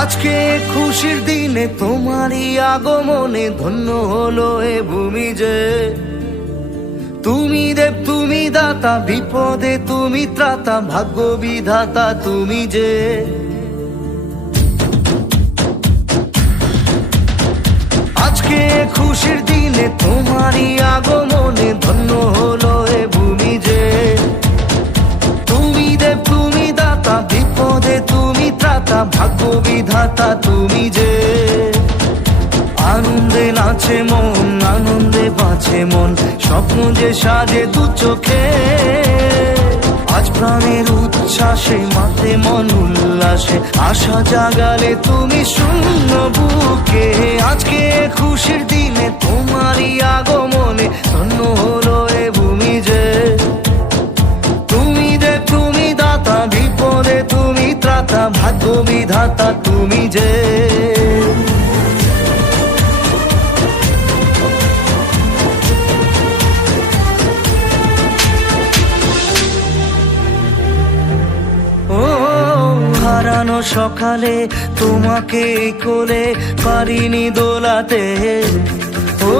আজকে খুশির দিনে তোমারই আগমনে ধন্য হলো এ ভূমি যে। তুমি দেব তুমি দাতা, বিপদে তুমি ত্রাতা, ভাগ্য বিধাতা তুমি যে। আজকে খুশির দিনে তোমারই আগমনে ধন্য হলো এ ভূমি যে। তুমি দেব তুমি দাতা, বিপদে তুমি ত্রাতা, ভাগ্য বিধাতা তুমি যে। আনন্দে নাচে মন, আনন্দে বাঁচে মন, স্বপ্ন যে সাজে দু চোখে। আজ প্রাণের উচ্ছ্বাসে মাতে মন উল্লাসে, আশা জাগালে তুমি শূন্য বুকে। আজকে খুশির দিনে তোমারই আগমনে ধন্য হলো এ ভূমি যে। তুমি দে তুমি দাতা, বিপদে তুমি ত্রাতা, ভাগ্য বিধাতা তুমি যে। হারানো সকালে তোমাকে কোলে পারিনি দোলাতে, ও